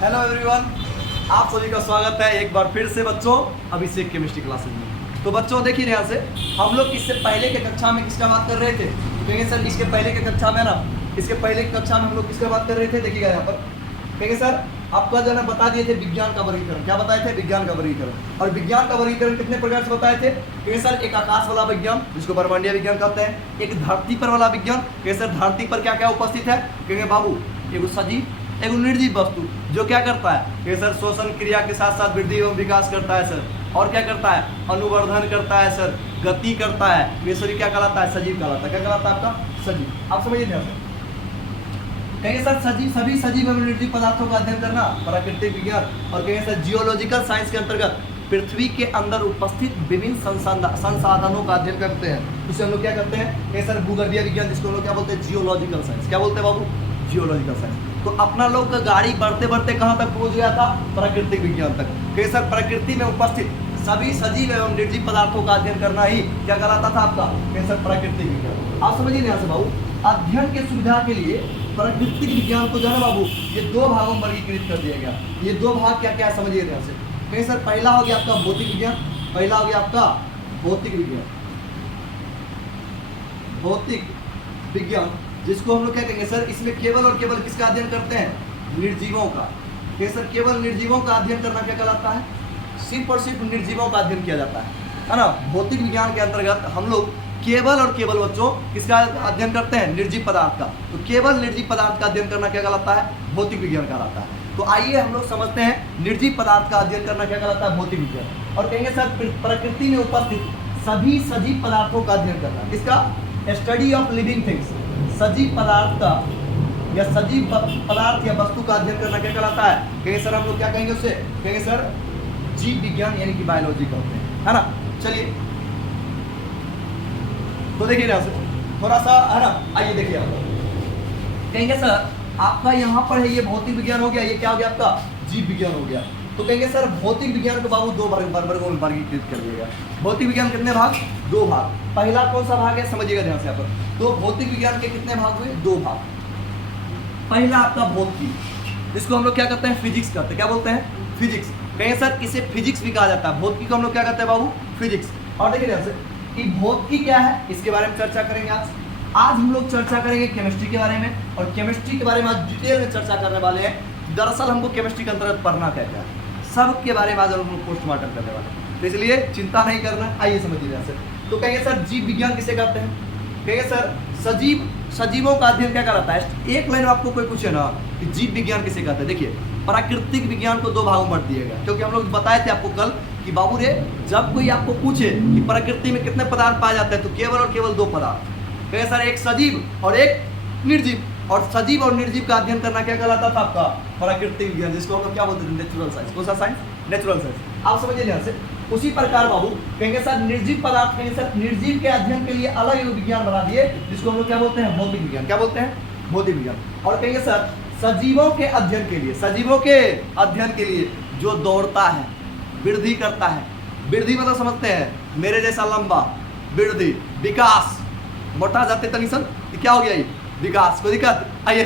Hello everyone, आप सभी का स्वागत है एक बार फिर से बच्चों अभिषेक केमिस्ट्री क्लासेस में। तो बच्चों देखिए यहाँ से हम लोग इससे पहले के कक्षा में किसका बात कर रहे थे? कहेंगे सर इसके पहले के कक्षा में ना, इसके पहले की कक्षा में हम लोग किसका बात कर रहे थे? देखिएगा यहाँ पर कहेंगे सर आपका जो है बता दिए थे विज्ञान का वर्गीकरण। क्या बताए थे? विज्ञान का वर्गीकरण। और विज्ञान का वर्गीकरण कितने प्रकार से बताए थे? कहेंगे सर एक आकाश वाला विज्ञान जिसको ब्रह्मांडीय विज्ञान कहते हैं, एक धरती पर वाला विज्ञान। कहेंगे सर धरती पर क्या क्या उपस्थित है? कहेंगे बाबू एक सजीव एक निर्जीव वस्तु जो क्या करता है? कहेंगे सर शोषण क्रिया के साथ साथ वृद्धि एवं विकास करता है सर। और क्या करता है? अनुवर्धन करता है सर, गति करता है। ये सर क्या कहलाता है? सजीव कहलाता है। क्या कहलाता है आपका? सजीव। आप समझिए ध्यान से। कहेंगे सर सजीव सभी सजीव एवं निर्जीव पदार्थों का अध्ययन करना प्राकृतिक विज्ञान। और कहेंगे सर जियोलॉजिकल साइंस के अंतर्गत पृथ्वी के अंदर उपस्थित विभिन्न संसाधनों का अध्ययन करते हैं। उसे हम लोग क्या करते हैं? कहेंगे सर भूगर्भीय विज्ञान, जिसको हम लोग क्या बोलते हैं? Geological science. क्या बोलते हैं बाबू? Geological science. तो अपना लोग का गाड़ी बढ़ते बढ़ते कहाँ तक पहुंच गया था? प्राकृतिक विज्ञान तक। कहेंगे सर प्रकृति में उपस्थित सभी सजीव एवं निर्जीव पदार्थों का अध्ययन करना ही क्या कहलाता था आपका? कहेंगे सर प्राकृतिक विज्ञान। आप समझिए यहाँ से बाबू, अध्ययन के सुविधा के लिए प्राकृतिक विज्ञान को जो है बाबू ये दो भागों में वर्गीकृत कर दिया गया। ये दो भाग क्या क्या समझिए ध्यान से। कहेंगे सर पहला हो गया आपका भौतिक विज्ञान। पहला हो गया आपका भौतिक विज्ञान। भौतिक विज्ञान जिसको हम लोग क्या कहेंगे सर, इसमें केवल और केवल किसका अध्ययन करते हैं? निर्जीवों का। कहेंगे सर केवल निर्जीवों का अध्ययन करना क्या कहलाता है? सिर्फ और सिर्फ निर्जीवों का अध्ययन किया जाता है ना। भौतिक विज्ञान के अंतर्गत हम लोग केवल और केवल बच्चों किसका अध्ययन करते हैं? निर्जीव पदार्थ का। तो केवल निर्जीव पदार्थ का अध्ययन करना क्या कहलाता है? भौतिक विज्ञान कहलाता है। तो आइए हम लोग समझते हैं निर्जीव पदार्थ का अध्ययन करना क्या कहलाता है? भौतिक विज्ञान। और कहेंगे सर प्रकृति में उपस्थित सभी सजीव पदार्थों का अध्ययन करना, इसका स्टडी ऑफ लिविंग थिंग्स, सजीव पदार्थ का या सजीव पदार्थ या वस्तु का अध्ययन करना क्या कहलाता है? कहेंगे सर हम लोग क्या कहेंगे उसे? कहेंगे सर जीव विज्ञान यानी कि बायोलॉजी कहते हैं, है ना। चलिए तो देखिए यहाँ से थोड़ा सा है ना, आइए देखिए आप कहेंगे सर आपका यहाँ पर है ये भौतिक विज्ञान हो गया, ये क्या हो गया आपका? जीव विज्ञान हो गया। तो कहेंगे सर भौतिक विज्ञान को बाबू दो वर्गों में वर्गीकृत कर दिया गया। भौतिक विज्ञान कितने भाग? दो भाग। पहला कौन सा भाग है समझिएगा ध्यान से यहाँ पर। तो भौतिक विज्ञान के कितने भाग हुए? दो भाग। पहला आपका भौतिकी, जिसको हम लोग क्या करते हैं? फिजिक्स करते हैं। क्या बोलते हैं? फिजिक्स। कहेंगे सर इसे फिजिक्स भी कहा जाता है। भौतिकी को हम लोग क्या करते हैं बाबू? फिजिक्स। और देखिए ध्यान से कि भौतिकी क्या है इसके बारे में चर्चा करेंगे आज। आज हम लोग चर्चा करेंगे केमिस्ट्री के बारे में, और केमिस्ट्री के बारे में आज डिटेल में चर्चा करने वाले हैं। दरअसल हमको केमिस्ट्री के अंतर्गत पढ़ना क्या है सब के बारे में आज हम लोग पोस्टमार्टम करने वाले हैं, तो इसलिए चिंता नहीं करना। आइए समझिए यहाँ से। तो कहेंगे सर जीव विज्ञान किसे कहते हैं? कहेंगे सर सजीवों का अध्ययन क्या कहलाता है? एक लाइन आपको कोई पूछे ना कि जीव विज्ञान किसे कहते हैं, देखिए प्राकृतिक विज्ञान को दो भागों में बांट दिया गया, क्योंकि हम लोग बताए थे आपको कल कि बाबू रे जब कोई आपको पूछे कि प्रकृति में कितने पदार्थ पाए जाते हैं तो केवल और केवल दो पदार्थ। कहेंगे सर एक सजीव और एक निर्जीव। और सजीव और निर्जीव का अध्ययन करना क्या कहलाता था आपका? प्राकृतिक विज्ञान, जिसको हम लोग क्या बोलते थे? Natural science. कौन सा साइंस? Natural science. आप समझिए ध्यान से। उसी प्रकार बाबू कहेंगे सर निर्जीव पदार्थ, कहेंगे सर निर्जीव के अध्ययन के लिए अलग एक विज्ञान बना दिए, जिसको हम लोग क्या बोलते हैं? भौतिक विज्ञान। क्या बोलते हैं? भौतिक विज्ञान। और कहेंगे सर सजीवों के अध्ययन के लिए, सजीवों के अध्ययन के लिए जो दौड़ता है, वृद्धि करता है। वृद्धि मतलब समझते हैं मेरे जैसा लंबा, वृद्धि, विकास, मोटा जाते तनिसन क्या हो गया? ये विकास। कोई दिक्कत? आइए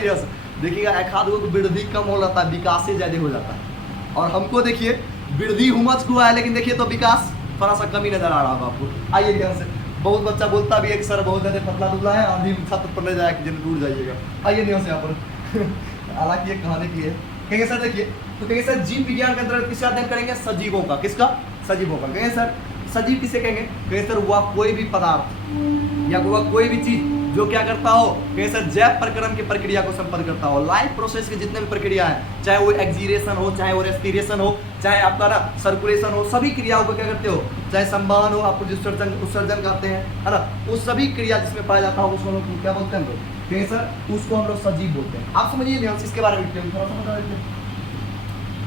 देखिएगा एक आध गो वृद्धि कम हो जाता है, विकास से ज्यादा हो जाता है। और हमको देखिए वृद्धि हुमस हुआ है, लेकिन देखिए तो विकास थोड़ा सा कमी नजर आ रहा होगा आपको। आइए ध्यान से। बहुत बच्चा बोलता भी है कि सर बहुत ज्यादा पतला दुबला है, आंधी छत पर ले जाए कि जन दूर जाइएगा। आइए ध्यान से यहाँ पर हालांकि ये कहने की है। कहेंगे सर देखिए, तो कहेंगे सर जीव विज्ञान के अंतर्गत किसका अध्ययन करेंगे? सजीवों का। किसका? सजीवों का। कहेंगे सर सजीव किसे कहेंगे? कहेंगे सर वह कोई भी पदार्थ या वह कोई भी चीज जो क्या करता हो? कहेंगे सर जैव प्रकरण की प्रक्रिया को संपन्न करता हो। लाइफ प्रोसेस की जितने भी प्रक्रिया है, चाहे वो एक्सीरेशन हो, चाहे वो रेस्पिरेशन हो, चाहे आपका ना सर्कुलेशन हो, सभी क्रियाओं को क्या करते हो? चाहे संवहन हो, आपको जो उत्सर्जन करते हैं, है ना, उस सभी क्रिया जिसमें पाया जाता हो उसको हम लोग क्या बोलते हैं? कहेंगे सर उसको हम लोग सजीव बोलते हैं। आप समझिए ध्यान से इसके बारे में थोड़ा सा बता देते हैं।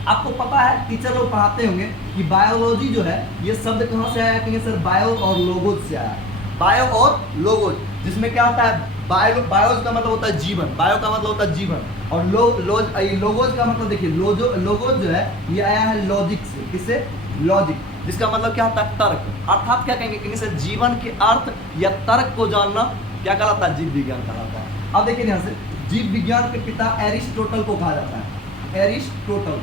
आपको पता है टीचर लोग पढ़ाते होंगे कि बायोलॉजी जो है ये शब्द कहाँ से आया? कहेंगे सर बायो और लोगोज से आया। बायो और लोगोज, जिसमें क्या होता है? बायोज का मतलब होता है जीवन, बायो का मतलब होता है जीवन, और लोगोज का मतलब देखिए लोगोज जो है ये आया है लॉजिक से। किससे? लॉजिक, जिसका मतलब क्या होता है? तर्क। अर्थात क्या कहेंगे? कहेंगे सर जीवन के अर्थ या तर्क को जानना क्या कहलाता है? जीव विज्ञान कहलाता है। अब देखिए ध्यान से, जीव विज्ञान के पिता एरिस्टोटल को कहा जाता है। एरिस्टोटल,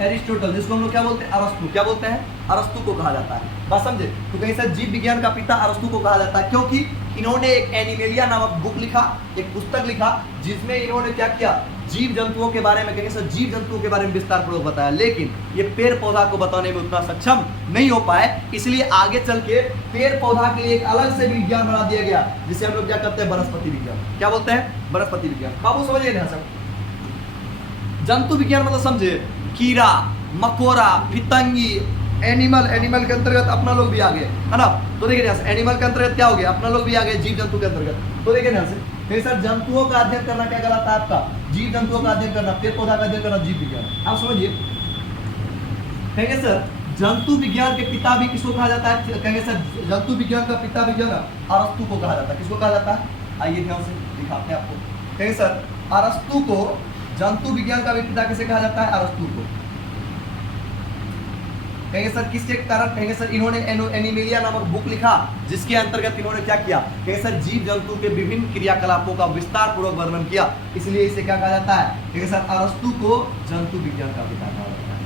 एरिस्टोटल जिसको हम लोग क्या बोलते हैं, अरस्तु, क्या बोलते हैं, अरस्तु को कहा जाता है। बात समझे? तो कहीं सर जीव विज्ञान का पिता अरस्तु को कहा जाता है, क्योंकि इन्होंने एक एनिमेलिया नामक बुक लिखा, एक पुस्तक लिखा, जिसमें इन्होंने क्या किया, जीव जंतुओं के बारे में, कहीं सर जीव जंतुओं के बारे में विस्तार पूर्वक बताया, लेकिन ये पेड़ पौधा को बताने में उतना सक्षम नहीं हो पाए, इसलिए आगे चल के पेड़ पौधा के लिए एक अलग से विज्ञान बना दिया गया, जिसे हम लोग क्या करते हैं, वनस्पति विज्ञान। क्या बोलते हैं, वनस्पति विज्ञान। बाबू समझिए ना सर, जंतु विज्ञान मतलब समझे, कीड़ा मकोड़ा फितंगी, एनिमल, एनिमल के अंतर्गत अपना लोग भी आ गए, है ना। तो देखिए यहाँ से एनिमल के अंतर्गत क्या हो गया, अपना लोग भी आ गए जीव जंतु के अंतर्गत। तो देखिए यहाँ से फिर सर जंतुओं का अध्ययन करना क्या कहलाता है आपका, जीव जंतुओं का अध्ययन करना, पेड़ पौधा का अध्ययन करना जीव विज्ञान। आप समझिए, कहेंगे सर जंतु विज्ञान के पिता भी किसको कहा जाता है, कहेंगे सर जंतु विज्ञान का पिता भी जो है अरस्तु को कहा जाता है। किसको कहा जाता है, आइए ध्यान से दिखाते हैं आपको। कहेंगे सर अरस्तु को, जंतु विज्ञान का भी पिता किसे कहा जाता है, अरस्तु को। कहेंगे सर किसके कारण, कहेंगे सर इन्होंने एनिमेलिया नामक बुक लिखा, जिसके अंतर्गत इन्होंने क्या किया, कहेंगे सर जीव जंतु के विभिन्न क्रियाकलापों का विस्तार पूर्वक वर्णन किया, इसलिए इसे क्या कहा जाता है, कहेंगे सर अरस्तु को जंतु विज्ञान का पिता कहा जाता है,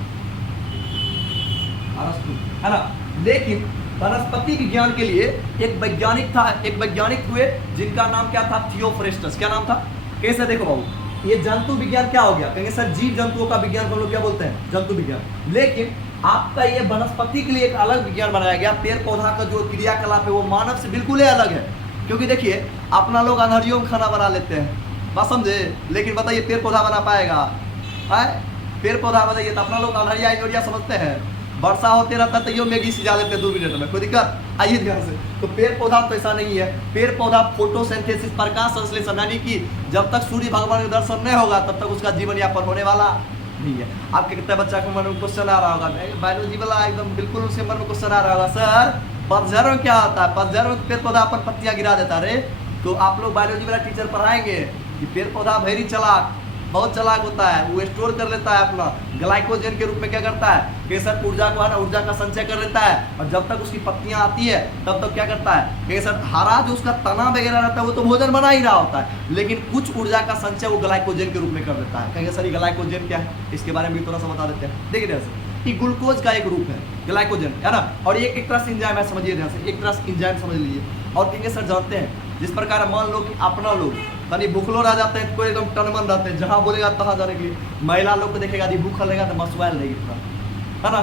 अरस्तु, है ना। लेकिन वनस्पति विज्ञान के लिए एक वैज्ञानिक था, एक वैज्ञानिक हुए जिनका नाम क्या था, थियोफ्रेस्टस। क्या नाम था, कहेंगे सर देखो बाबू, ये जंतु विज्ञान क्या हो गया, कहेंगे सर जीव जंतुओं का विज्ञान को लोग क्या बोलते हैं, जंतु विज्ञान। लेकिन आपका ये वनस्पति के लिए एक अलग विज्ञान बनाया गया, पेड़ पौधा का जो क्रियाकलाप है वो मानव से बिल्कुल ही अलग है। क्योंकि देखिए अपना लोग अनहरियों में खाना बना लेते हैं, बात समझे, लेकिन बताइए पेड़ पौधा बना पाएगा, पेड़ पौधा बताइए, तो अपना लोग अनहरिया इनहरिया समझते हैं, वर्षा होते रहता तो ये मैगी सिजा लेते हैं 2 मिनट में, कोई दिक्कत। आइए ध्यान से, तो पेड़ पौधा तो ऐसा नहीं है, पेड़ पौधा फोटोसिंथेसिस, प्रकाश संश्लेषण, यानी कि जब तक सूर्य भगवान का दर्शन नहीं होगा तब तक उसका जीवन यापन होने वाला नहीं है। आपके कितने बच्चा के मन में क्वेश्चन आ रहा होगा, बायोलॉजी वाला एकदम बिल्कुल उसके मन में क्वेश्चन आ रहा होगा, सर पतझड़ में क्या होता है, पतझड़ में पेड़ पौधा पर पत्तियां गिरा देता रे। तो आप लोग बायोलॉजी वाला टीचर पढ़ाएंगे कि पेड़ पौधा वेरी चालाक, बहुत चालाक होता है, वो स्टोर कर लेता है अपना ग्लाइकोजन के रूप में, क्या करता है केसर ऊर्जा को, है ना, ऊर्जा का संचय कर लेता है, और जब तक उसकी पत्तियां आती है तब तक क्या करता है, केसर हरा जो उसका तना वगैरह रहता है वो तो भोजन बना ही रहा होता है, लेकिन कुछ ऊर्जा का संचय वो ग्लाइकोजन के रूप में कर देता है। कहेंगे सर ये ग्लाइकोजन क्या है, इसके बारे में भी थोड़ा सा बता देते हैं। देखिए ध्यान से, ये ग्लूकोज का एक रूप है ग्लाइकोजन, है ना, और ये एक तरह से इंजाइम है, समझिए ध्यान से, एक तरह से इंजाइम समझ लीजिए। और कहेंगे सर जानते हैं जिस प्रकार मान लो कि अपना लोग तनी भूखलो रह जाते हैं, कोई एकदम टनमन रहते हैं, जहाँ बोलेगा तहाँ जाने के लिए, महिला लोग को देखेगा यदि भूखा रहेगा तो मसवाल रहेगी, है ना,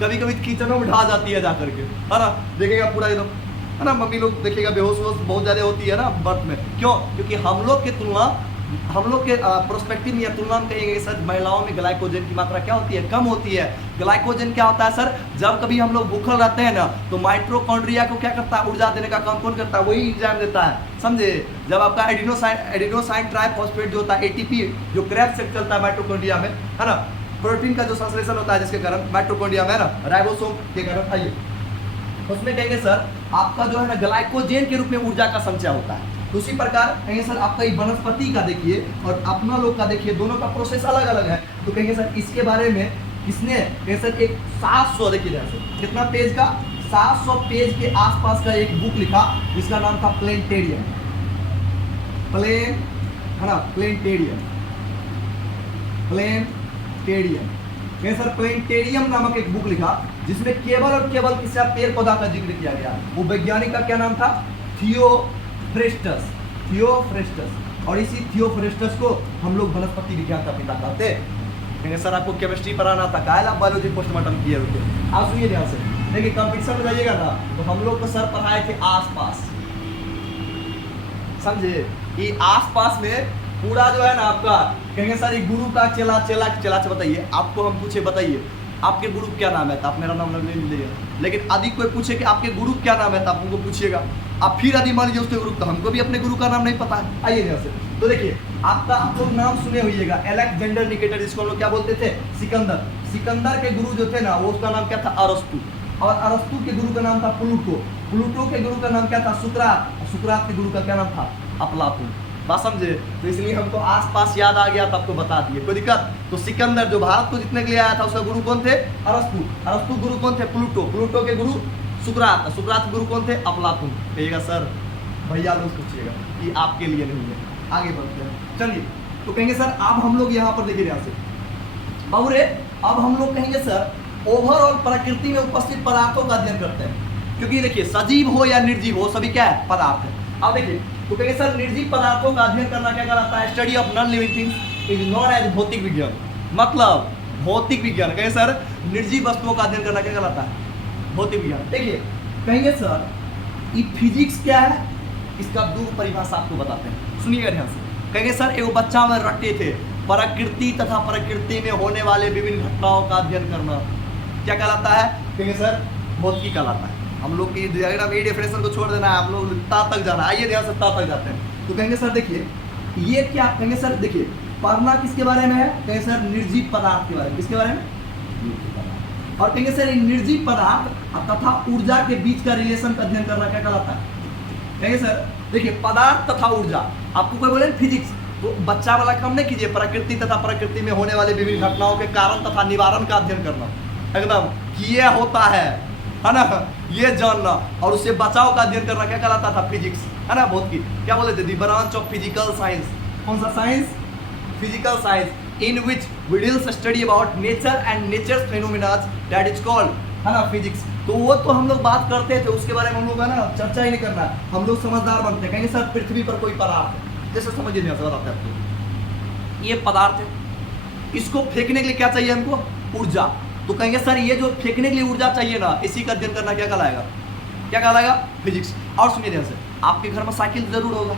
कभी कभी किचनों में ढा जाती है जाकर के, है ना, देखेगा पूरा एकदम, है ना, मम्मी लोग देखेगा बेहोश वोश बहुत ज़्यादा होती है ना बर्थ में, क्यों, क्योंकि हम लोग के तुलना, हम लोग के प्रोस्पेक्टिव या तुलना में कहेंगे सर महिलाओं में ग्लाइकोजन की मात्रा क्या होती है, कम होती है। ग्लाइकोजन क्या होता है सर, जब कभी हम लोग भूखल रहते हैं ना तो माइटोकॉन्ड्रिया को क्या करता है, ऊर्जा देने का काम कौन करता है, वही एंजाइम देता है, समझे। जब आपका एडिनोसाइन ट्राइफॉस्फेट जो होता है, एटीपी जो क्रैब से चलता है माइटोकॉन्ड्रिया में, है ना, प्रोटीन का जो संश्लेषण होता है जिसके कारण माइटोकॉन्ड्रिया में, है ना, राइबोसोम के कारण, आइए उसमें कहेंगे सर आपका जो है ना ग्लाइकोजन के रूप में ऊर्जा का संचय होता है। तो उसी प्रकार कहेंगे सर आपका ये वनस्पति का देखिए और अपना लोग का देखिए, दोनों का प्रोसेस अलग अलग है। तो कहेंगे सर इसके बारे में किसने, कहेंगे सर एक 700, देखिए जैसे कितना पेज का, 700 पेज के आसपास का एक बुक लिखा जिसका नाम था प्लेनेटेरियम, है ना, प्लेनेटेरियम, कहेंगे सर प्लेनेटेरियम नामक एक बुक लिखा जिसमें केवल और केवल किसी पेड़ पौधा का जिक्र किया गया। वो वैज्ञानिक का क्या नाम था, थियोफ्रेस्टस, और इसी थियोफ्रेस्टस को हम लोग वनस्पति विज्ञान का पिता कहते हैं। कहेंगे सर आपको केमिस्ट्री पढ़ाना था, काहे आप बायोलॉजी पोस्टमार्टम किए होते। आप सुनिए ध्यान से, देखिए कंपटीशन में जाइएगा ना तो हम लोग को सर पढ़ाए थे आसपास, समझे, ये आसपास में पूरा जो है ना आपका, कहेंगे सर ये गुरु का चेला से बताइए, आपको हम पूछे बताइए आपके गुरु क्या नाम है, तो आप मेरा नाम ले लीजिएगा, लेकिन यदि कोई पूछे कि आपके गुरु क्या नाम है तो आप उनको पूछिएगा। अब फिर यदि मान लीजिए उसके गुरु, तो हमको भी अपने गुरु का नाम नहीं पता है। आइए यहाँ से, तो देखिए आपका आप लोग नाम सुने होइएगा, अलेक्जेंडर निकेटर, जिसको हम लोग क्या बोलते थे, सिकंदर के गुरु जो थे ना वो उसका नाम क्या था, अरस्तु, और अरस्तु के गुरु का नाम था प्लूटो के गुरु का नाम क्या था, सुकरात के गुरु का क्या नाम था, अफलातून। बात समझे, तो इसलिए हमको आसपास याद आ गया तो आपको बता दिए, कोई दिक्कत। तो सिकंदर जो भारत को जीतने के लिए आया था उसका गुरु कौन थे, अरस्तु गुरु कौन थे, प्लूटो के गुरु सुकरात के गुरु कौन थे, अफलातून। कहिएगा सर भैया लोग पूछिएगा कि आपके लिए नहीं है। आगे बढ़ते हैं, चलिए तो कहेंगे सर अब हम लोग यहाँ पर देखिए ध्यान से बाबू रे, अब हम लोग कहेंगे सर ओवरऑल प्रकृति में उपस्थित पदार्थों का अध्ययन करते हैं, क्योंकि देखिए सजीव हो या निर्जीव हो सभी क्या है, पदार्थ है। अब देखिए तो कहेंगे सर निर्जीव पदार्थों का अध्ययन करना क्या कहलाता है, study of non living things is known as भौतिक विज्ञान। मतलब भौतिक विज्ञान, कहेंगे सर निर्जीव वस्तुओं का अध्ययन करना क्या कहलाता है, भौतिक विज्ञान। देखिए कहेंगे सर ये फिजिक्स क्या है, इसका दो परिभाषा आपको बताते हैं, सुनिएगा ध्यान से। कहेंगे सर एगो बच्चा में रटे थे प्रकृति तथा प्रकृति में होने वाले विभिन्न घटनाओं का अध्ययन करना क्या कहलाता है, कहेंगे सर भौतिकी कहलाता है। हम लोग की डायग्राम ए डेफिनेशन को छोड़ देना है, हम लोग ता तक जाना है। आइए ध्यान से ता तक जाते हैं। तो कहेंगे सर देखिए ये क्या, कहेंगे सर देखिए पढ़ना किसके बारे में है, कहेंगे सर निर्जीव पदार्थ के बारे में। किसके बारे में, और कहेंगे सर निर्जीव पदार्थ तथा ऊर्जा के बीच का रिलेशन का अध्ययन करना क्या कहलाता है। कहेंगे सर देखिए पदार्थ तथा ऊर्जा, आपको कोई बोले फिजिक्स तो बच्चा वाला काम नहीं कीजिए, प्रकृति तथा प्रकृति में होने वाले विभिन्न घटनाओं के कारण तथा निवारण का अध्ययन करना, एकदम ये होता है ना, ये जानना और उससे बचाव का अध्ययन करना क्या कहलाता था, फिजिक्स, है ना। बहुत की क्या बोले थे, the branch of physical science. कौन सा science, physical science, in which we deals study about nature and nature phenomena that is called, है ना, फिजिक्स। तो वो तो हम लोग बात करते थे, उसके बारे में हम लोग है ना चर्चा ही नहीं करना है, हम लोग समझदार बनते हैं। कहेंगे सर पृथ्वी पर कोई पदार्थ है, जैसे समझिए नहीं बताते आपको, ये पदार्थ है, इसको फेंकने के लिए क्या चाहिए हमको, ऊर्जा। तो कहेंगे सर ये जो फेंकने के लिए ऊर्जा चाहिए ना, इसी का अध्ययन करना क्या कहलाएगा, क्या कहलाएगा, फिजिक्स। और सुनिए ध्यान से, आपके घर में साइकिल जरूर होगा,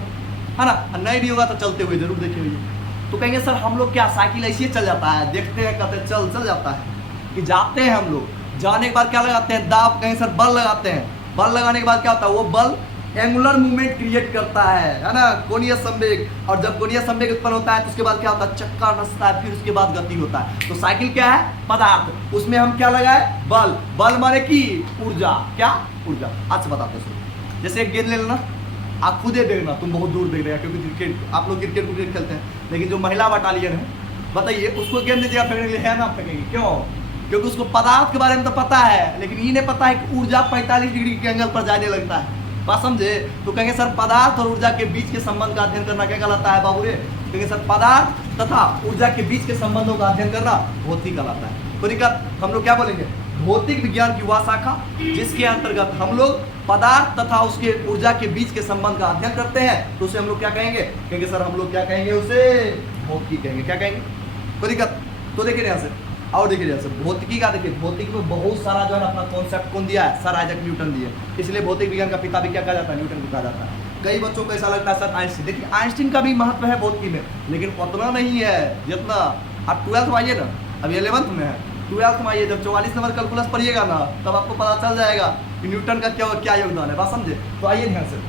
है ना, नहीं भी होगा तो चलते हुए जरूर देखे हुए। तो कहेंगे सर हम लोग क्या साइकिल ऐसे ही चल जाता है, देखते हैं कहते हैं चल जाता है, कि जाते हैं हम लोग, जाने के बाद क्या लगाते हैं, दाब, कहेंगे सर बल लगाते हैं, बल लगाने के बाद क्या होता है, वो बल एंगुलर मूवमेंट क्रिएट करता है ना, कोणीय संवेग। और जब कोणीय संवेग उत्पन्न होता है तो उसके बाद क्या होता है, चक्का नसता है, फिर उसके बाद गति होता है। तो साइकिल क्या है, पदार्थ, उसमें हम क्या लगाए, बल। बल माने की ऊर्जा, क्या ऊर्जा। आज से बताते हैं, जैसे एक गेंद ले लेना, आप खुदे फेंकना, तुम बहुत दूर फेंक रहे हैं, क्योंकि क्रिकेट आप लोग क्रिकेट खेलते हैं, लेकिन जो महिला बटालियन है बताइए उसको गेंद दीजिएगा फेंकने के लिए, है ना, फेंकेंगे क्यों, क्योंकि उसको पदार्थ के बारे में तो पता है, लेकिन ये नहीं पता है कि ऊर्जा 45 डिग्री के एंगल पर जाने लगता है, बात समझे। तो कहेंगे सर पदार्थ और ऊर्जा के बीच के संबंध का अध्ययन करना क्या कहलाता है बाबू रे, कहेंगे सर पदार्थ तथा ऊर्जा के बीच के संबंधों का अध्ययन करना भौतिक कहलाता है। तो दिक्कत हम लोग क्या बोलेंगे, भौतिक विज्ञान की वह शाखा जिसके अंतर्गत हम लोग पदार्थ तथा उसके ऊर्जा के बीच के संबंध का अध्ययन करते हैं, तो उसे हम लोग क्या कहेंगे, कहेंगे सर हम लोग क्या कहेंगे, उसे भौतिकी कहेंगे। क्या कहेंगे, कोई दिक्कत। तो देखिए यहाँ से और देखिए जैसे भौतिकी का, देखिए भौतिकी में बहुत सारा जो है अपना कॉन्सेप्ट कौन दिया है, सर आइजैक न्यूटन दिए, इसलिए भौतिक विज्ञान का पिता भी क्या कहा जाता है, न्यूटन को कहा जाता है। कई बच्चों को ऐसा लगता है सर आइंस्टीन, देखिए आइंस्टीन का भी महत्व है भौतिकी में, लेकिन उतना नहीं है जितना आप 12th में आइए ना, अभी 11th में है, 12th में आइए, जब 44 नंबर कैलकुलस पढ़िएगा ना तब आपको पता चल जाएगा कि न्यूटन का क्या योगदान है, बात समझे। तो आइए ध्यान से,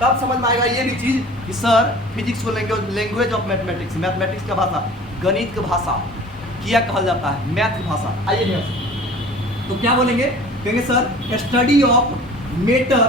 तब समझ में आएगा ये भी चीज़ कि सर फिजिक्स को लैंग्वेज ऑफ मैथमेटिक्स, मैथमेटिक्स का भाषा, गणित की भाषा किया कहा जाता है, मैथ की भाषा। आइए ध्यान से, तो क्या बोलेंगे, कहेंगे sir study of matter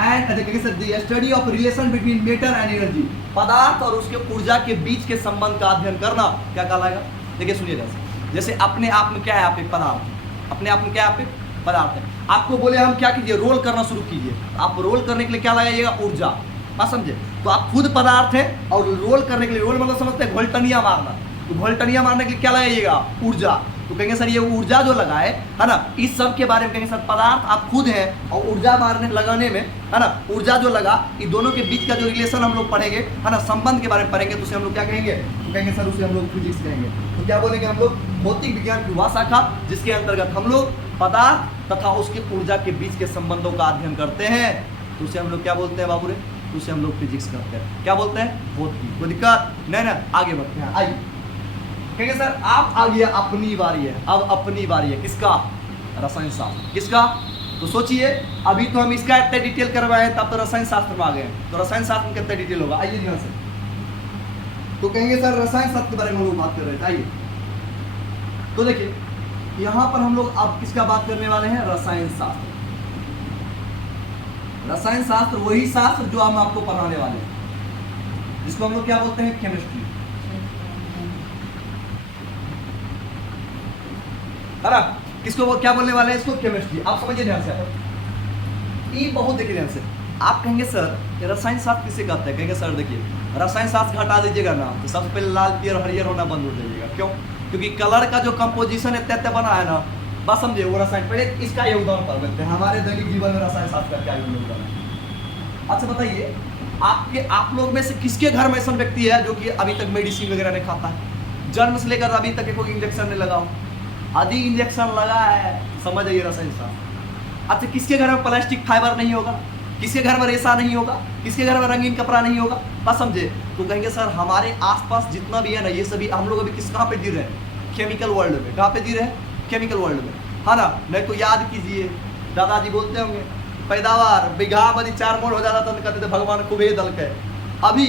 and, कहेंगे sir study of relation between matter and energy, पदार्थ और उसके ऊर्जा के बीच के संबंध का अध्ययन करना क्या कहलाएगा। देखिए सुनिए ध्यान से, जैसे अपने आप में क्या है, आप एक पदार्थ, अपने आप में क्या है, आप एक पदार्थ है, आपको बोले हम क्या कीजिए, रोल करना शुरू कीजिए, आप रोल करने के लिए क्या लगाइएगा, ऊर्जा, बात समझे। तो आप खुद पदार्थ है और रोल करने के लिए, रोल मतलब समझते हैं घोलटनिया मारना, तो घोलटनिया मारने के लिए क्या लगाइएगा, ऊर्जा। तो कहेंगे सर ये ऊर्जा जो लगाए, है ना, इस सब के बारे में कहेंगे सर पदार्थ आप खुद हैं और ऊर्जा मारने लगाने में, है ना, ऊर्जा जो लगा, इन दोनों के बीच का जो रिलेशन हम लोग पढ़ेंगे, है ना, संबंध के बारे में पढ़ेंगे, तो उसे हम लोग क्या कहेंगे, तो कहेंगे सर उसे हम लोग फिजिक्स कहेंगे। तो क्या बोलेंगे हम लोग, भौतिक विज्ञान की वह शाखा जिसके अंतर्गत हम लोग पदार्थ तथा उसकी ऊर्जा के बीच के संबंधों का अध्ययन करते हैं, तो उसे हम लोग क्या बोलते हैं बाबू रे, तो उसे हम लोग फिजिक्स करते हैं। क्या बोलते हैं, भौतिकी। कोई दिक्कत नहीं ना, आगे बढ़ते हैं। आइए कहेंगे सर आप आ गया, अपनी बारी है, अब अपनी बारी है, किसका, रसायन शास्त्र, किसका। तो सोचिए अभी तो हम इसका इतना डिटेल करवाए हैं, तब तो रसायन शास्त्र में आ गए, तो रसायन शास्त्र में कितना डिटेल होगा। आइए ध्यान से, तो कहेंगे सर रसायन शास्त्र के बारे में हम लोग बात कर रहे थे। आइए तो देखिए यहाँ पर हम लोग अब किसका बात करने वाले हैं, रसायन शास्त्र। रसायन शास्त्र वही शास्त्र जो हम आपको पढ़ाने वाले हैं, जिसको हम लोग क्या बोलते हैं, केमिस्ट्री, है ना। किसको वो क्या बोलने वाले हैं, इसको केमिस्ट्री। आप समझिए ध्यान से, ये बहुत देखिए ध्यान से, आप कहेंगे सर ये रसायन शास्त्र किसे कहते हैं? कहेंगे सर देखिए रसायन शास्त्र हटा दीजिएगा ना तो सबसे पहले लाल पीयर हरियर होना बंद हो जाइएगा। क्यों? क्योंकि कलर का जो कंपोजिशन है तय बना है ना, बस समझिए वो रसायन। पहले इसका योगदान कर लेते हैं हमारे दैनिक जीवन में रसायन शास्त्र का क्या योगदान है। अच्छा बताइए आप लोग में से किसके घर में ऐसा व्यक्ति है जो कि अभी तक मेडिसिन वगैरह नहीं खाता है? जन्म से लेकर अभी तक कोई इंजेक्शन नहीं लगा हो? आदि इंजेक्शन लगा है, समझ आइए रसायन शास्त्र। अच्छा किसके घर में प्लास्टिक फाइबर नहीं होगा? किसके घर में रेशा नहीं होगा? किसके घर में रंगीन कपड़ा नहीं होगा? बस समझे। तो कहेंगे सर हमारे आसपास जितना भी है ना ये सभी हम लोग अभी कहाँ पे जी रहे हैं? केमिकल वर्ल्ड में। कहाँ पे जी रहे हैं? केमिकल वर्ल्ड में, है ना। नहीं तो याद कीजिए दादाजी बोलते होंगे पैदावार बीघा बदी 4 मोड़ हो जाता था तो कहते थे भगवान खूब दल के। अभी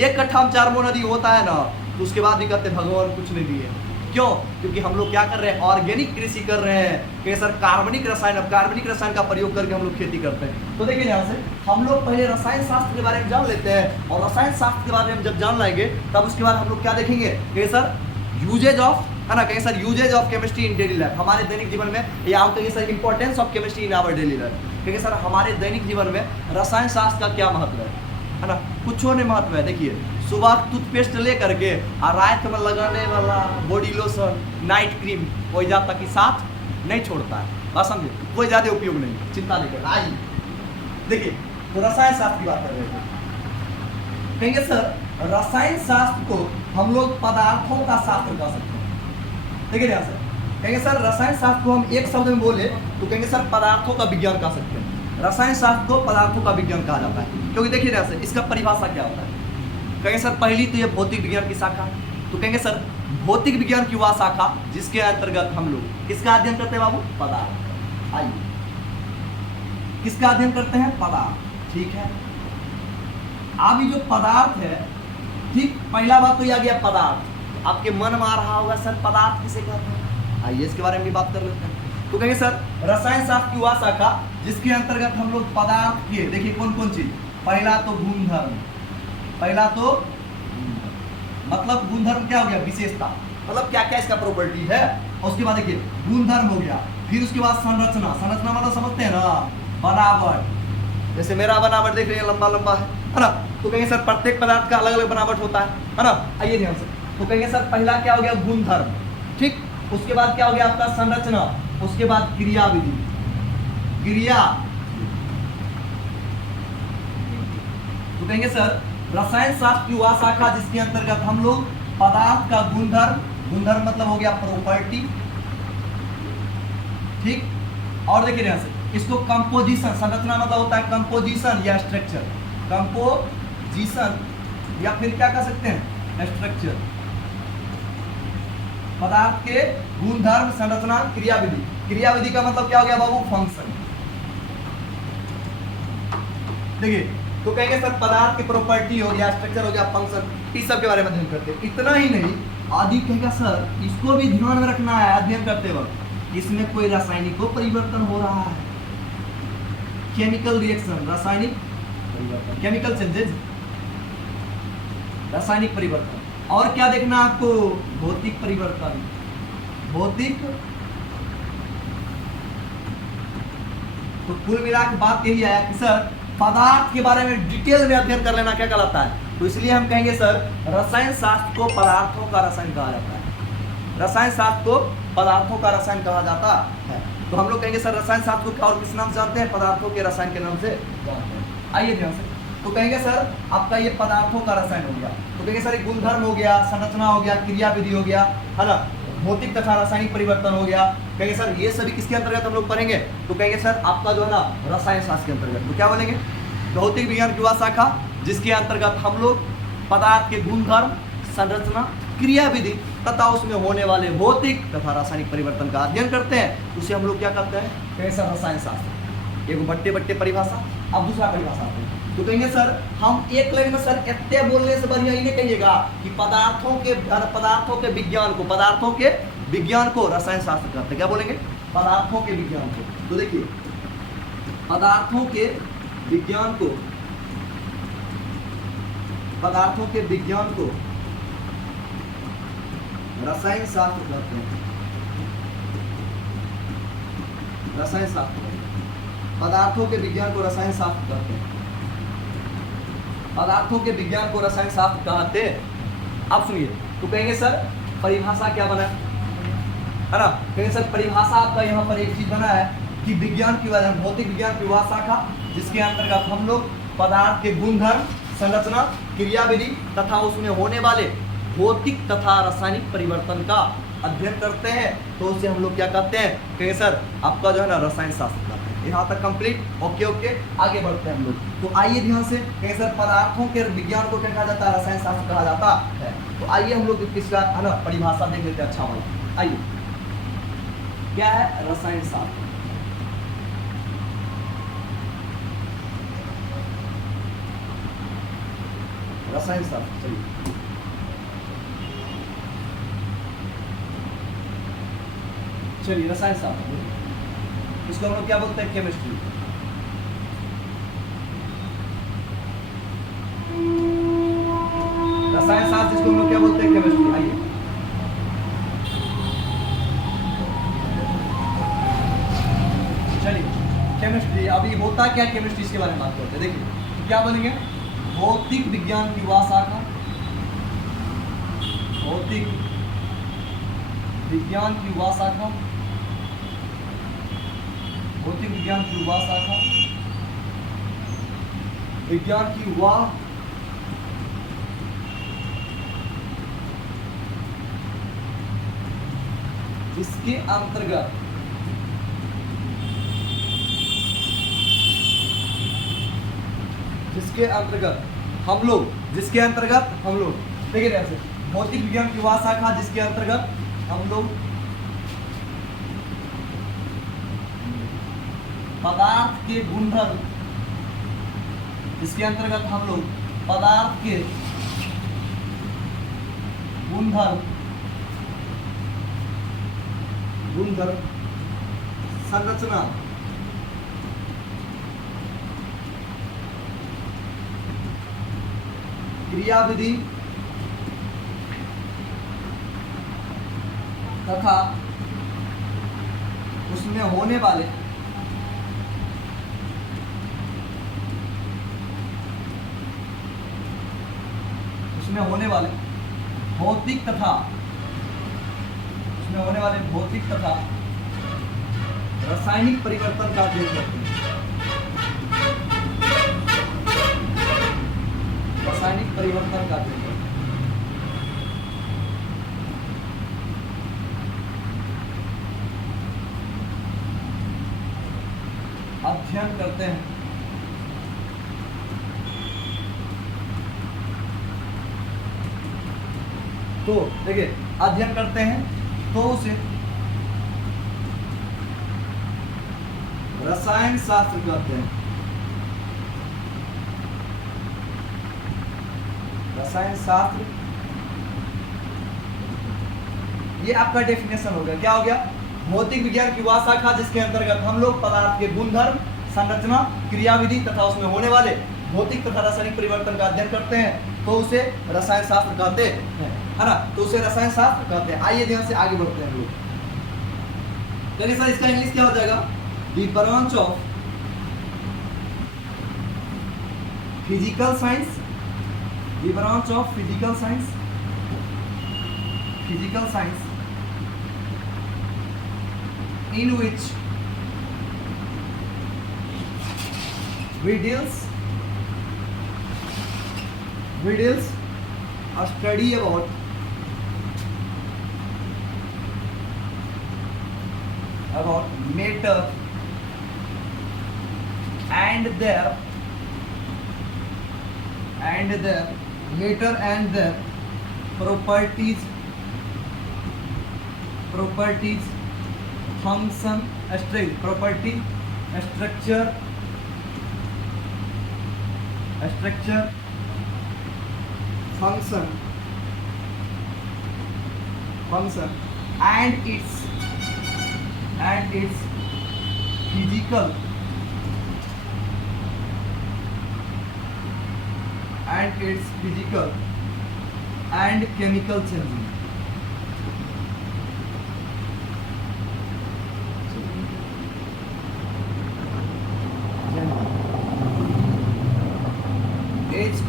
1 कट्ठा में 4 मोड़ यदि होता है ना तो उसके बाद भी कहते भगवान कुछ नहीं दिए। क्यों? क्योंकि हम लोग क्या कर रहे हैं? ऑर्गेनिक कृषि कर रहे हैं। कि सर कार्बनिक रसायन का प्रयोग करके हम लोग खेती करते हैं। तो देखिए यहाँ से हम लोग पहले रसायन शास्त्र के बारे में जान लेते हैं और रसायन शास्त्र के बारे में जब जान लेंगे तब उसके बाद हम लोग क्या देखेंगे कि सर यूजेज ऑफ, है ना, कहें sir usages of chemistry in daily life. हमारे दैनिक जीवन में या हम कहेंगे sir importance of chemistry in our daily life. कहेंगे सर हमारे दैनिक जीवन में रसायन शास्त्र का क्या महत्व है ना। कुछ नहीं महत्व है। देखिए सुबह टूथपेस्ट ले करके और रात में लगाने वाला बॉडी लोशन नाइट क्रीम कोई जब तक साथ नहीं छोड़ता है। बस समझे, कोई ज़्यादा उपयोग नहीं, चिंता नहीं करना। आइए देखिए तो रसायन शास्त्र की बात कर रहे थे। कहेंगे सर रसायन शास्त्र को हम लोग पदार्थों का शास्त्र कह सकते हैं। देखिए यहाँ से कहेंगे सर रसायन शास्त्र को हम एक शब्द में बोले तो कहेंगे सर पदार्थों का विज्ञान कह सकते हैं। रसायन शास्त्र को पदार्थों का विज्ञान कहा जाता है। क्योंकि देखिए यहाँ से इसका परिभाषा क्या होता है। कहेंगे सर पहली तो ये भौतिक विज्ञान की शाखा। तो कहेंगे सर भौतिक विज्ञान की वह शाखा जिसके अंतर्गत हम लोग किसका अध्ययन करते हैं बाबू? पदार्थ। आइए किसका अध्ययन करते हैं? पदार्थ। ठीक है। अब ये जो पदार्थ है, ठीक, पहला बात तो ये आ गया पदार्थ। आपके मन में आ रहा होगा सर पदार्थ किसे कहते हैं? आइए इसके बारे में भी बात कर लेते हैं। तो कहेंगे सर रसायन शास्त्र की वह शाखा जिसके अंतर्गत हम लोग पदार्थ के, देखिए कौन कौन चीज, पहला तो गुणधर्म, पहला तो मतलब गुणधर्म क्या हो गया? विशेषता, मतलब क्या क्या इसका प्रॉपर्टी है। और उसके बाद देखिए गुणधर्म हो गया। फिर उसके बाद संरचना, संरचना मतलब समझते हैं ना, बनावट। जैसे मेरा बनावट देख रहे हैं लंबा लंबा है ना। तो कहेंगे सर प्रत्येक पदार्थ का अलग अलग बनावट होता है ना। आइए ध्यान से। तो कहेंगे सर पहला क्या हो गया? गुणधर्म। ठीक। उसके बाद क्या हो गया आपका? संरचना। उसके बाद क्रियाविधि, क्रिया। तो कहेंगे सर रसायन शास्त्र की वह शाखा जिसके अंतर्गत हम लोग पदार्थ का गुणधर्म, गुणधर्म मतलब हो गया प्रॉपर्टी, ठीक। और देखिए यहां से इसको कंपोजिशन, संरचना मतलब होता है कंपोजिशन या स्ट्रक्चर, कंपोजिशन या फिर क्या कह सकते हैं? स्ट्रक्चर। पदार्थ के गुणधर्म, संरचना, क्रियाविधि। क्रियाविधि का मतलब क्या हो गया बाबू? फंक्शन। देखिए तो कहेंगे सर पदार्थ की प्रॉपर्टी हो गया, स्ट्रक्चर हो गया, फंक्शन, इस सब के बारे में अध्ययन करते हैं। इतना ही नहीं, आदि कहेगा सर इसको भी ध्यान में रखना है अध्ययन करते वक्त, इसमें कोई रासायनिक परिवर्तन हो रहा है, केमिकल रिएक्शन, रासायनिक परिवर्तन, केमिकल चेंजेस, रासायनिक परिवर्तन। और क्या देखना आपको? भौतिक परिवर्तन, भौतिक। तो कुल मिला के बात यही आया कि सर पदार्थ के बारे में डिटेल में अध्ययन कर लेना क्या कहलाता है। तो इसलिए हम कहेंगे सर रसायन शास्त्र को पदार्थों का रसायन कहा जाता है। रसायन शास्त्र को पदार्थों का रसायन कहा जाता है। तो हम लोग कहेंगे सर रसायन शास्त्र को क्या और किस नाम से जानते हैं? पदार्थों के रसायन के नाम से जानते हैं। आइए ध्यान से। तो कहेंगे सर आपका ये पदार्थों का रसायन हो गया। तो कहेंगे सर एक गुणधर्म हो गया, संरचना हो गया, क्रियाविधि हो गया, है ना, भौतिक तथा रासायनिक परिवर्तन हो गया। कहेंगे सर ये सभी किसके अंतर्गत हम लोग पढ़ेंगे? तो कहेंगे सर आपका जो है ना रसायन शास्त्र के अंतर्गत। तो क्या बोलेंगे? भौतिक विज्ञान की वह शाखा जिसके अंतर्गत हम लोग पदार्थ के गुणधर्म, संरचना, क्रियाविधि तथा उसमें होने वाले भौतिक तथा रासायनिक परिवर्तन का अध्ययन करते हैं। उसे हम लोग क्या कहते हैं? कहेंगे सर रसायन शास्त्र। एक बट्टे बट्टे परिभाषा। अब दूसरा परिभाषा आते हैं। तो कहेंगे सर हम एक लाइन में सर इतने बोलने से बढ़िया ये कहिएगा कि पदार्थों के विज्ञान को, पदार्थों के विज्ञान को रसायन शास्त्र कहते हैं। क्या बोलेंगे? पदार्थों के विज्ञान को। तो देखिए पदार्थों के विज्ञान को, पदार्थों के विज्ञान को रसायन शास्त्र कहते हैं। रसायन शास्त्र पदार्थों के विज्ञान को रसायन शास्त्र कहते हैं। पदार्थों के विज्ञान को रसायन शास्त्र कहते हैं। अब सुनिए, तो कहेंगे सर परिभाषा क्या बना है ना, कहेंगे सर परिभाषा आपका यहाँ पर एक चीज बना है कि विज्ञान की वजह भौतिक विज्ञान की वह शाखा जिसके अंतर्गत हम लोग पदार्थ के गुणधर्म, संरचना, क्रियाविधि तथा उसमें होने वाले भौतिक तथा रासायनिक परिवर्तन का अध्ययन करते हैं, तो उसे हम लोग क्या कहते हैं, कहेंगे सर आपका जो है ना रसायन शास्त्र कहते हैं। यहाँ तक कंप्लीट। ओके ओके, आगे बढ़ते हैं हम लोग। तो आइए ध्यान से, कहेंगे सर पदार्थों के विज्ञान को क्या कहा जाता है, रसायन शास्त्र कहा जाता है। तो आइए हम लोग इसका है ना परिभाषा देख लेते हैं। अच्छा वाला, आइए क्या है रसायन शास्त्र। रसायन शास्त्र, चलिए रसायन शास्त्र, इसको हम लोग क्या बोलते हैं, केमिस्ट्री। रसायन शास्त्र जिसको हम लोग क्या बोलते हैं, केमिस्ट्री। आइए चलिए केमिस्ट्री, अभी होता क्या केमिस्ट्री, इसके बारे में बात करते हैं। देखिए तो क्या बनेंगे, भौतिक विज्ञान की वह शाखा, भौतिक विज्ञान की वह शाखा, भौतिक विज्ञान की वह शाखा, विज्ञान की वह जिसके अंतर्गत हम लोग, जिसके अंतर्गत हम लोग, देखिए ध्यान से, भौतिक विज्ञान की वह शाखा जिसके अंतर्गत हम लोग पदार्थ के गुणधर्म, जिसके अंतर्गत हम लोग पदार्थ के गुणधर्म, संरचना, क्रियाविधि तथा उसमें होने वाले भौतिक तथा रासायनिक परिवर्तन का अध्ययन करते हैं। रासायनिक परिवर्तन का अध्ययन करते हैं। अध्ययन करते हैं। तो देखिए अध्ययन करते हैं तो उसे रसायन शास्त्र कहते हैं। रसायन शास्त्र, ये आपका डेफिनेशन हो गया। क्या हो गया, भौतिक विज्ञान की वह शाखा जिसके अंतर्गत हम लोग पदार्थ के गुणधर्म, संरचना, क्रियाविधि तथा उसमें होने वाले भौतिक तथा रासायनिक परिवर्तन का अध्ययन करते हैं, तो उसे रसायन शास्त्र कहते हैं, है ना। तो उसे रसायन शास्त्र कहते हैं। आइए ध्यान से आगे बढ़ते हैं हम लोग। चलिए सर इसका इंग्लिश क्या हो जाएगा, the branch of physical science, the branch of physical science, in which we deals a study about matter and their properties, function, property, structure, function and its physical and chemical changing.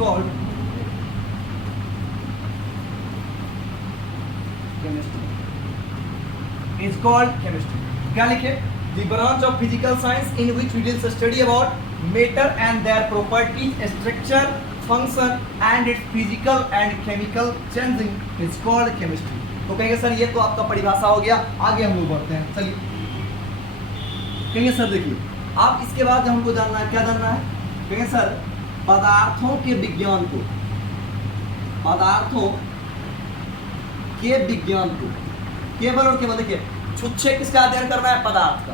Called chemistry, is called chemistry. क्या लिखे? The branch of physical science in which we will study about matter and their properties, structure, function and its physical and chemical changing is called chemistry. तो कहेंगे sir ये तो आपका परिभाषा हो गया, आगे हम लोग बढ़ते हैं। चलिए कहेंगे सर देखिए आप इसके बाद हमको जानना है, क्या जानना है? कहेंगे सर पदार्थों के विज्ञान को, पदार्थों के विज्ञान को केवल और केवल देखिए छुच्छे किसका अध्ययन करना है? पदार्थ का।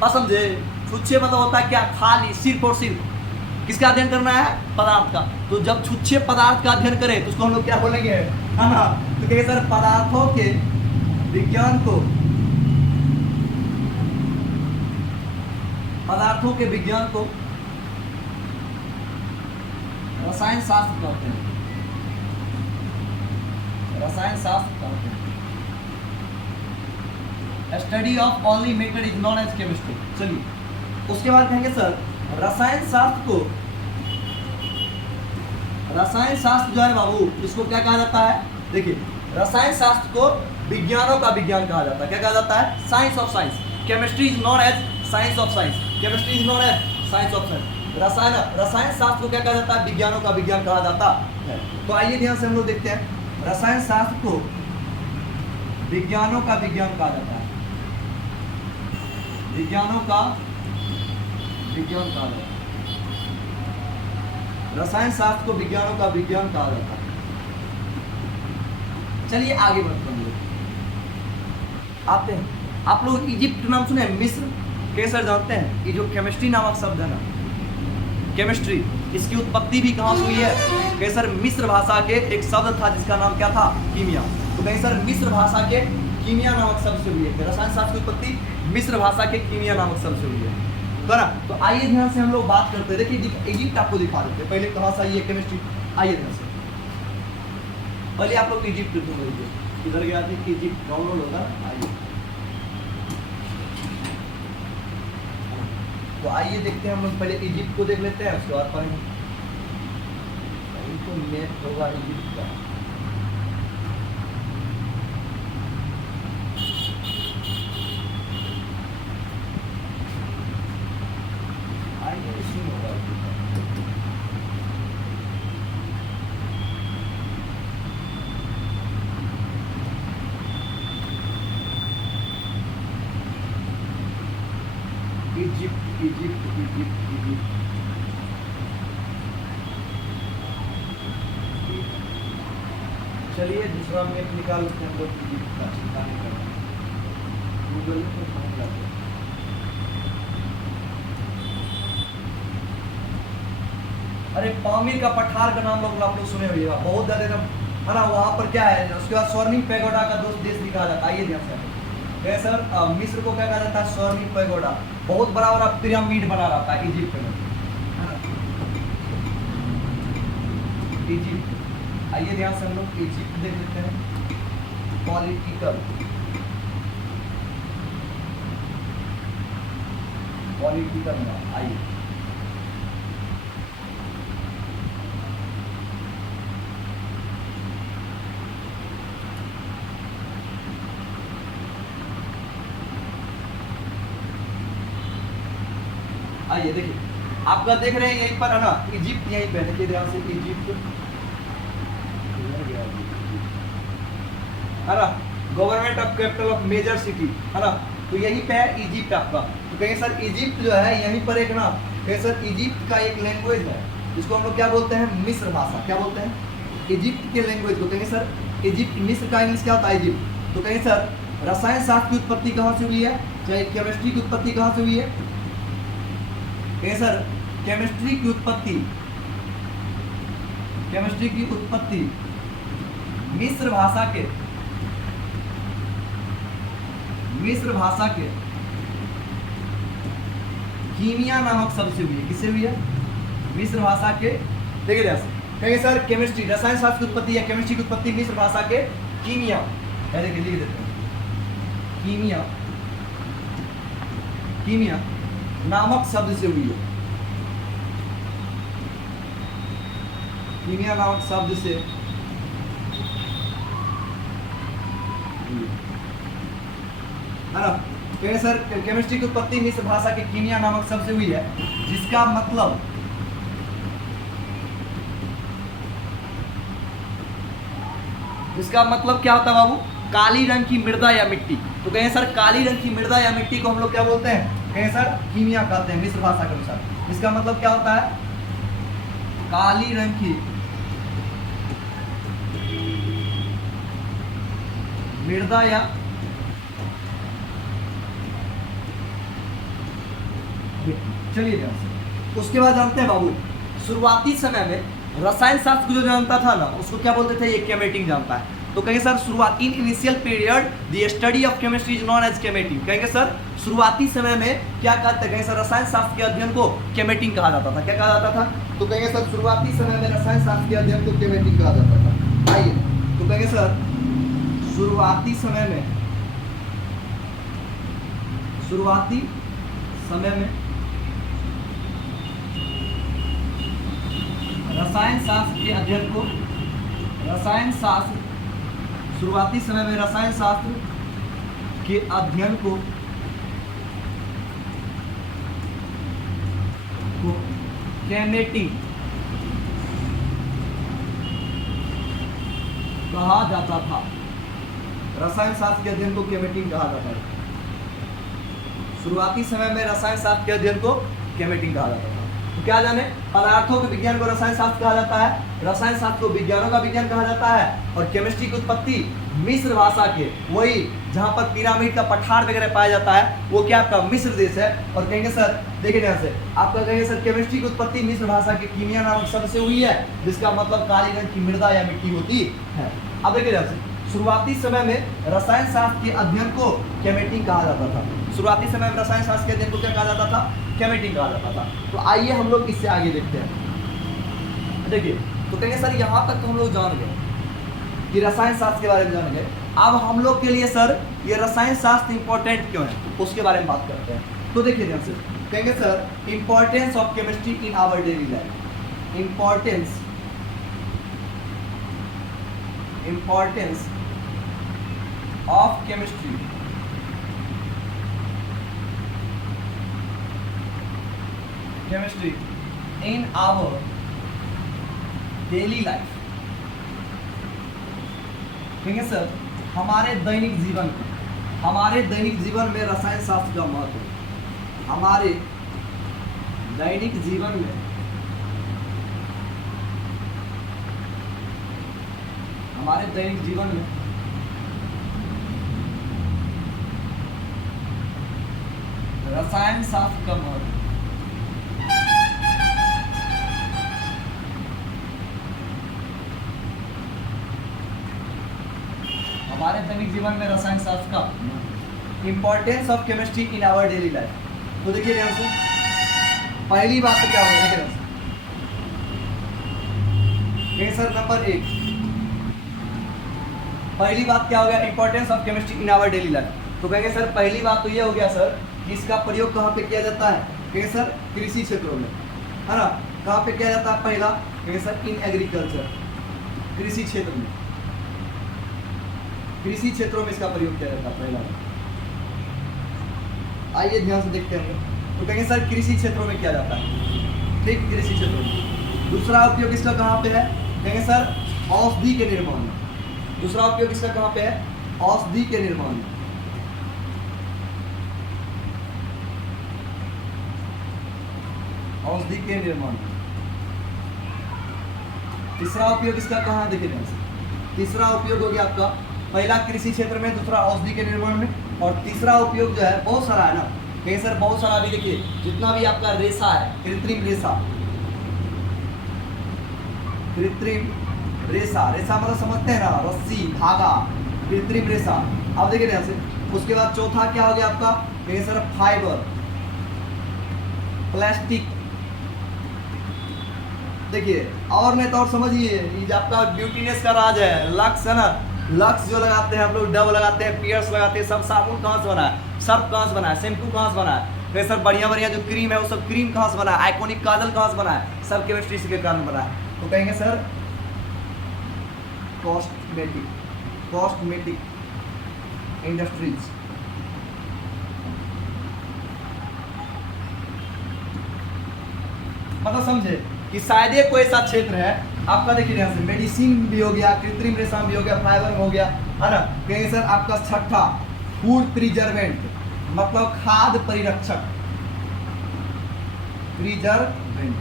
बात समझे? छुच्छे मतलब होता है क्या? खाली, सिर्फ और सिर्फ किसका अध्ययन करना है? पदार्थ का। तो जब छुच्छे पदार्थ का अध्ययन करें तो उसको हम लोग क्या बोलेंगे? है ना? तो कहेंगे सर पदार्थों के विज्ञान को, पदार्थों के विज्ञान को रसायन शास्त्र कहते हैं, रसायन शास्त्र कहते हैं। Study of only matter is known as chemistry. चलिए उसके बाद कहेंगे सर रसायन शास्त्र को, रसायन शास्त्र जो है बाबू इसको क्या कहा जाता है? देखिए रसायन शास्त्र को विज्ञानों का विज्ञान कहा जाता है। क्या कहा जाता है? Science of science. Chemistry is known as science of science, chemistry is known as science of science. रसायन शास्त्र को क्या कहा जाता है? विज्ञानों का विज्ञान कहा जाता है। तो आइए ध्यान से हम लोग देखते हैं रसायन शास्त्र को विज्ञानों का विज्ञान कहा जाता है, विज्ञानों का विज्ञान कहा जाता है। रसायन शास्त्र को विज्ञानों का विज्ञान कहा जाता है। चलिए आगे बढ़ते हैं, आते हैं। आप लोग इजिप्ट नाम सुने? मिस्र के सर जानते हैं? ये जो केमिस्ट्री नामक शब्द है ना, केमिस्ट्री, इसकी उत्पत्ति भी कहाँ से हुई है? कहीं सर मिस्र भाषा के एक शब्द था जिसका नाम क्या था? कीमिया। तो कहीं सर मिस्र भाषा के कीमिया नामक शब्द से हुई है। रसायन शास्त्र की उत्पत्ति मिस्र भाषा के कीमिया नामक शब्द से हुई है। तो ना, तो आइए ध्यान से हम लोग बात करते हैं। देखिए इजिप्ट आपको दिखा देते हैं, पहले कहाँ से आई है केमिस्ट्री। आइए ध्यान से, पहले आप लोग इजिप्ट ढूंढ लीजिए, इधर गया था इजिप्ट डाउनलोड होगा। आइए तो आइए देखते हैं हम लोग पहले इजिप्ट को देख लेते हैं, उसके बाद पढ़ेंगे। तो मैप होगा इजिप्ट का। आइए इसमें होगा इजिप्ट, इजिप्ट, इजिप्ट, इजिप्ट। चलिए दूसरा मैप निकालते हैं हम लोग इजिप्ट का, चिंता नहीं करना, गूगल पर ढूंढ लेते हैं। अरे पामीर का पठार का नाम आप लोग सुने होइएगा, बहुत ज्यादा है ना। वहाँ पर क्या है? उसके बाद स्वर्णिम पैगोडा का दोस्त देश दिखा जाता है। आइए ध्यान से सर मिस्र को क्या कहा जाता है? स्वर्णिम पैगोडा। बहुत बड़ा बड़ा पिरामिड बना रहता है इजिप्ट में, है ना? इजिप्ट, आइए ध्यान से हम लोग इजिप्ट देख लेते हैं। पॉलिटिकल, पॉलिटिकल में आइए आइए देखिए आपका देख रहे हैं यहीं पर है ना, इजिप्ट यहीं पे। देखिए ध्यान से इजिप्ट है ना, government of capital of major city है ना। तो यहीं पे है इजिप्ट आपका। तो कहेंगे सर इजिप्ट जो है यहीं पर एक ना, कहेंगे सर इजिप्ट का एक लैंग्वेज है जिसको हम लोग क्या बोलते हैं? मिस्र भाषा। क्या बोलते हैं? इजिप्ट के लैंग्वेज को कहेंगे सर इजिप्ट। मिस्र का इंग्लिश क्या होता है? इजिप्ट। तो कहेंगे सर रसायन शास्त्र की उत्पत्ति कहाँ से हुई है? चाहे केमिस्ट्री की उत्पत्ति कहाँ से हुई है? कहेंगे सर केमिस्ट्री की उत्पत्ति, केमिस्ट्री की उत्पत्ति मिस्र भाषा के, मिस्र भाषा के कीमिया नामक शब्द से हुई है। किससे हुई है? मिस्र भाषा के। देखिए जैसे कहेंगे सर केमिस्ट्री, रसायन शास्त्र की उत्पत्ति या केमिस्ट्री की उत्पत्ति मिस्र भाषा के कीमिया, देखिए लिख देते हैं कीमिया, कीमिया नामक शब्द से हुई है। कीमिया नामक शब्द से है ना। कहेंगे सर केमिस्ट्री की उत्पत्ति मिस्र भाषा के कीमिया नामक शब्द से हुई है, जिसका मतलब क्या होता है बाबू? काली रंग की मृदा या मिट्टी। तो कहें सर काली रंग की मृदा या मिट्टी को हम लोग क्या बोलते हैं? कहें सर कीमिया कहते हैं मिस्र भाषा के अनुसार। इसका मतलब क्या होता है? काली रंग की मृदा या चलिए ध्यान से। उसके बाद जानते हैं बाबू, शुरुआती समय में रसायन शास्त्र को जो जानता था ना, उसको क्या बोलते थे? ये केमेटिंग जानता है। तो कहेंगे सर शुरुआती initial period the study of chemistry is known as केमेटिंग। कहेंगे सर शुरुआती समय में क्या कहते हैं? कहेंगे सर रसायन शास्त्र के अध्ययन को केमेटिंग कहा जाता था। क्या कहा जाता था? तो कहेंगे सर शुरुआती समय में रसायन शास्त्र के अध्ययन को केमेटिंग कहा जाता था। आइए तो कहेंगे सर शुरुआती समय में रसायन शास्त्र के अध्ययन को शुरुआती समय में रसायन शास्त्र के अध्ययन को केमेटिंग कहा जाता था। रसायन शास्त्र के अध्ययन को केमेटिंग कहा जाता है। शुरुआती समय में रसायन शास्त्र के अध्ययन को केमेटिंग कहा जाता था। तो क्या जाने, पदार्थों के विज्ञान को रसायन शास्त्र कहा जाता है, रसायन शास्त्र को विज्ञानों का विज्ञान कहा जाता है, और केमिस्ट्री की उत्पत्ति मिस्र भाषा के, वही जहां पर पिरामिड का पठार वगैरह पाया जाता है, वो क्या आपका मिस्र देश है। और कहेंगे सर देखिए ध्यान से, आपका कहेंगे सर केमिस्ट्री की उत्पत्ति मिस्र भाषा के कीमिया नामक शब्द से हुई है, जिसका मतलब काली रंग की मृदा या मिट्टी होती है। अब देखिए ध्यान से, शुरुआती समय में रसायन शास्त्र के अध्ययन को केमेटिंग कहा जाता था। शुरुआती समय में रसायन शास्त्र के अध्ययन को क्या कहा जाता था? केमेटिंग कहा जाता था। तो आइए हम लोग इससे आगे देखते हैं। देखिए तो कहेंगे सर यहाँ तक तो हम लोग जान गए कि रसायन शास्त्र के बारे में जान गए। अब हम लोग के लिए सर ये रसायन शास्त्र इंपॉर्टेंट क्यों है, उसके बारे में बात करते हैं। तो देखिए ध्यान से, कहेंगे sir importance of chemistry in our daily life. Importance of chemistry in our daily life. कहेंगे सर हमारे दैनिक जीवन में रसायन शास्त्र का महत्व है। हमारे दैनिक जीवन में रसायन शास्त्र का महत्व। हमारे दैनिक जीवन में रसायन शास्त्र का importance of chemistry in our daily life. तो देखिए ध्यान से, पहली बात तो क्या होगा, देखिए सर नंबर 1, पहली बात क्या हो गया? Importance of chemistry in our daily life. तो कहेंगे सर पहली बात तो ये हो गया सर कि इसका प्रयोग कहाँ पे किया जाता है? कहेंगे सर कृषि क्षेत्रों में, है ना। कहाँ पे किया जाता है? पहला कहेंगे सर इन एग्रीकल्चर, कृषि क्षेत्र में, कृषि क्षेत्रों में इसका प्रयोग किया जाता है पहला। आइए ध्यान से देखते हैं। तो कहेंगे सर कृषि क्षेत्रों में किया जाता है, ठीक, कृषि क्षेत्रों में। दूसरा उपयोग इसका कहाँ पे है? कहेंगे सर औषधि के निर्माण में। दूसरा उपयोग इसका कहाँ पे है? औषधि के निर्माण में। औषधि के निर्माण। तीसरा उपयोग इसका कहाँ? देखिए ध्यान से, तीसरा उपयोग हो गया आपका पहला कृषि क्षेत्र में, दूसरा औषधि के निर्माण में, और तीसरा उपयोग जो है बहुत सारा है ना। कहीं सर बहुत सारा भी देखिए, जितना भी आपका रेशा है, कृत्रिम रेशा मतलब समझते हैं ना, रस्सी, धागा, कृत्रिम रेशा। अब देखिए ध्यान से, उसके बाद चौथा क्या हो गया आपका? कहीं सर फाइबर, प्लास्टिक। देखिए और नहीं तो और समझिए, ये आपका ब्यूटीनेस का राज है, लक्स है ना। लक्स जो लगाते हैं हम लोग, डब लगाते हैं, पियर्स लगाते हैं, सब साबुन कहाँ से बना है? सर्फ कहाँ से बना है? शैम्पू कहाँ से बना है? फिर सर बढ़िया जो क्रीम है वो सब क्रीम कहाँ से बना है? आइकॉनिक काजल कहाँ से बना है? सब केमिस्ट्री के कारण बना है। तो कहेंगे सर कॉस्मेटिक इंडस्ट्रीज। मतलब समझे कि शायद ये कोई ऐसा क्षेत्र है आपका, देखिए यहाँ से मेडिसिन भी हो गया, कृत्रिम रेशम भी हो गया, फाइबर हो गया, है ना। कहेंगे सर आपका छठा फूड प्रिजर्वेंट, मतलब खाद्य परिरक्षक, प्रिजर्वेंट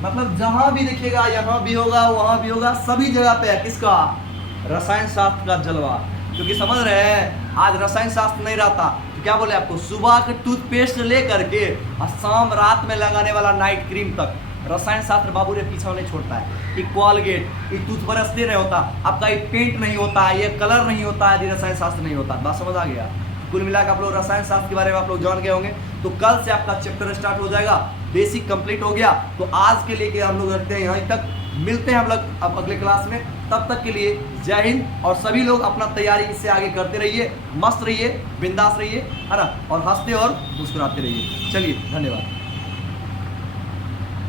मतलब जहां भी देखिएगा यहाँ भी होगा वहां भी होगा, सभी जगह पे है किसका, रसायन शास्त्र का जलवा। क्योंकि समझ रहे हैं आज रसायन शास्त्र नहीं रहता तो क्या बोले आपको, सुबह के टूथपेस्ट से लेकर के और शाम रात में लगाने वाला नाइट क्रीम तक रसायन शास्त्र बाबू रे पीछा नहीं छोड़ता है। ये कॉलगेट, ये टूथब्रश नहीं होता आपका, ये पेंट नहीं होता है, ये कलर नहीं होता है यदि रसायन शास्त्र नहीं होता। बात समझ आ गया। कुल मिलाकर आप लोग रसायन शास्त्र के बारे में आप लोग जान गए होंगे। तो कल से आपका चैप्टर स्टार्ट हो जाएगा, बेसिक कंप्लीट हो गया। तो आज के लिए हम लोग रखते हैं यहीं तक, मिलते हैं हम लोग अब अगले क्लास में। तब तक के लिए जय हिंद। और सभी लोग अपना तैयारी इससे आगे करते रहिए, मस्त रहिए, बिंदास रहिए, है ना, और हंसते और मुस्कुराते रहिए। चलिए धन्यवाद।